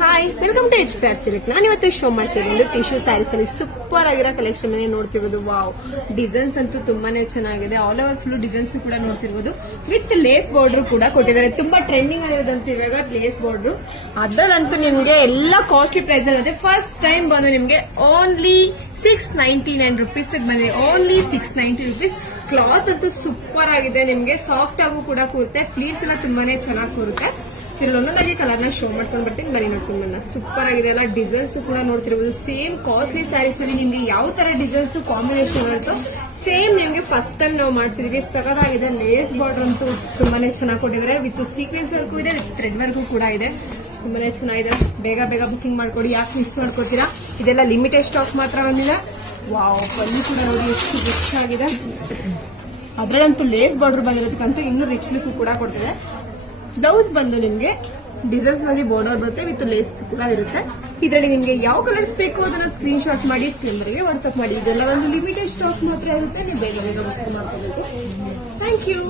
Hi, welcome to H P R silk. ನಾನು ಇವತ್ತು show ಮಾಡ್ತೀವಿ ಒಂದು ಟಿಶ್ಯೂ ಸ್ಯಾರೀಸ್ ಅಲ್ಲಿ ಸೂಪರ್ ಆಗಿರೋ ಕಲೆಕ್ಷನ್ ನೋಡ್ತಿರೋದು. ವಾವ್, ಡಿಸೈನ್ಸ್ ಅಂತೂ ತುಂಬಾನೇ ಚೆನ್ನಾಗಿದೆ. ಆಲ್ ಓವರ್ ಫುಲ್ ಡಿಸೈನ್ಸ್ ಕೂಡ ನೋಡ್ತಿರ್ಬೋದು. ವಿತ್ ಲೇಸ್ ಬಾರ್ಡರ್ ಕೂಡ ಕೊಟ್ಟಿದ್ದಾರೆ. ತುಂಬಾ ಟ್ರೆಂಡಿಂಗ್ ಆಗಿರೋದಂತ ಇವಾಗ ಲೇಸ್ ಬಾರ್ಡರ್. ಅದರಲ್ಲಂತೂ ನಿಮ್ಗೆ ಎಲ್ಲ ಕಾಸ್ಟ್ಲಿ ಪ್ರೈಸ್ ಅಲ್ಲಿ ಫಸ್ಟ್ ಟೈಮ್ ಬಂದು ನಿಮ್ಗೆ ಓನ್ಲಿ 699 rupees ಬಂದಿದೆ. Only 690 rupees. ಕ್ಲಾತ್ ಅಂತೂ ಸೂಪರ್ ಆಗಿದೆ. ನಿಮ್ಗೆ ಸಾಫ್ಟ್ ಆಗು ಕೂಡ ಕೂರುತ್ತೆ. ಫ್ಲೀಟ್ಸ್ ಎಲ್ಲ ತುಂಬಾನೇ ಚೆನ್ನಾಗಿ ಕೂರುತ್ತೆ. ಒಂದೊಂದಾಗಿ ಕಲರ್ ನ ಶೋ ಮಾಡ್ಕೊಂಡ್ ಬರ್ತೀನಿ, ಬರೀ ನೋಡ್ಕೊಂಡ್ ಬನ್ನ. ಸೂಪರ್ ಆಗಿದೆ ಎಲ್ಲ. ಡಿಸೈನ್ಸ್ ಕೂಡ ನೋಡ್ತಿರ್ಬೋದು. ಸೇಮ್ ಕಾಸ್ಟ್ಲಿ ಸ್ಯಾರೀಸ್ ಅಲ್ಲಿ ನಿಮ್ಗೆ ಯಾವ ತರ ಡಿಸೈನ್ಸ್ ಕಾಂಬಿನೇಷನ್ ಇರುತ್ತೋ ಸೇಮ್ ನಿಮ್ಗೆ ಫಸ್ಟ್ ಟೈಮ್ ನಾವು ಮಾಡ್ತಿದೀವಿ. ಸಖತ್ತಾಗಿದೆ. ಲೇಸ್ ಬಾರ್ಡರ್ ಅಂತೂ ತುಂಬಾನೇ ಚೆನ್ನಾಗಿ ಕೊಟ್ಟಿದ್ದಾರೆ. ವಿತ್ ಸೀಕ್ವೆನ್ಸ್ ವರ್ಗೂ ಇದೆ, ವಿತ್ ಥ್ರೆಡ್ ವರ್ಗೂ ಕೂಡ ಇದೆ. ತುಂಬಾನೇ ಚೆನ್ನಾಗಿದೆ. ಬೇಗ ಬೇಗ ಬುಕಿಂಗ್ ಮಾಡ್ಕೊಡಿ, ಯಾಕೆ ಮಿಸ್ ಮಾಡ್ಕೊತೀರಾ. ಇದೆಲ್ಲ ಲಿಮಿಟೆಡ್ ಸ್ಟಾಕ್ ಮಾತ್ರ ಬಂದಿಲ್ಲ. ವಾವ್, ಪಲ್ಲಿ ಕೂಡ ನೋಡಿ ಎಷ್ಟು ರಿಚ್ ಆಗಿದೆ. ಅದ್ರಲ್ಲಂತೂ ಲೇಸ್ ಬಾರ್ಡರ್ ಬಂದಿರೋದಕ್ಕಂತೂ ಇನ್ನೂ ರಿಚ್ ಲುಕ್ ಕೂಡ ಕೊಡ್ತಿದೆ. ಬ್ಲೌಸ್ ಬಂದು ನಿಮ್ಗೆ ಡಿಸೈನ್ಸ್ ನಲ್ಲಿ ಬಾರ್ಡರ್ ಬರುತ್ತೆ, ವಿತ್ ಲೇಸ್ ಕೂಡ ಇರುತ್ತೆ. ಇದರಲ್ಲಿ ನಿಮ್ಗೆ ಯಾವ ಕಲರ್ಸ್ ಬೇಕು ಅದನ್ನ ಸ್ಕ್ರೀನ್ ಶಾಟ್ ಮಾಡಿ ಸ್ಕ್ರೀನ್ ವರೆಗೆ ವಾಟ್ಸ್ಆಪ್ ಮಾಡಿ. ಇದೆಲ್ಲ ಒಂದು ಲಿಮಿಟೆಡ್ ಸ್ಟಾಕ್ ಮಾತ್ರ ಇರುತ್ತೆ. ನೀವು ಬೇಗ ಬೇಗ ಬುಕ್ ಮಾಡ್ಕೋಬೇಕು. Thank you.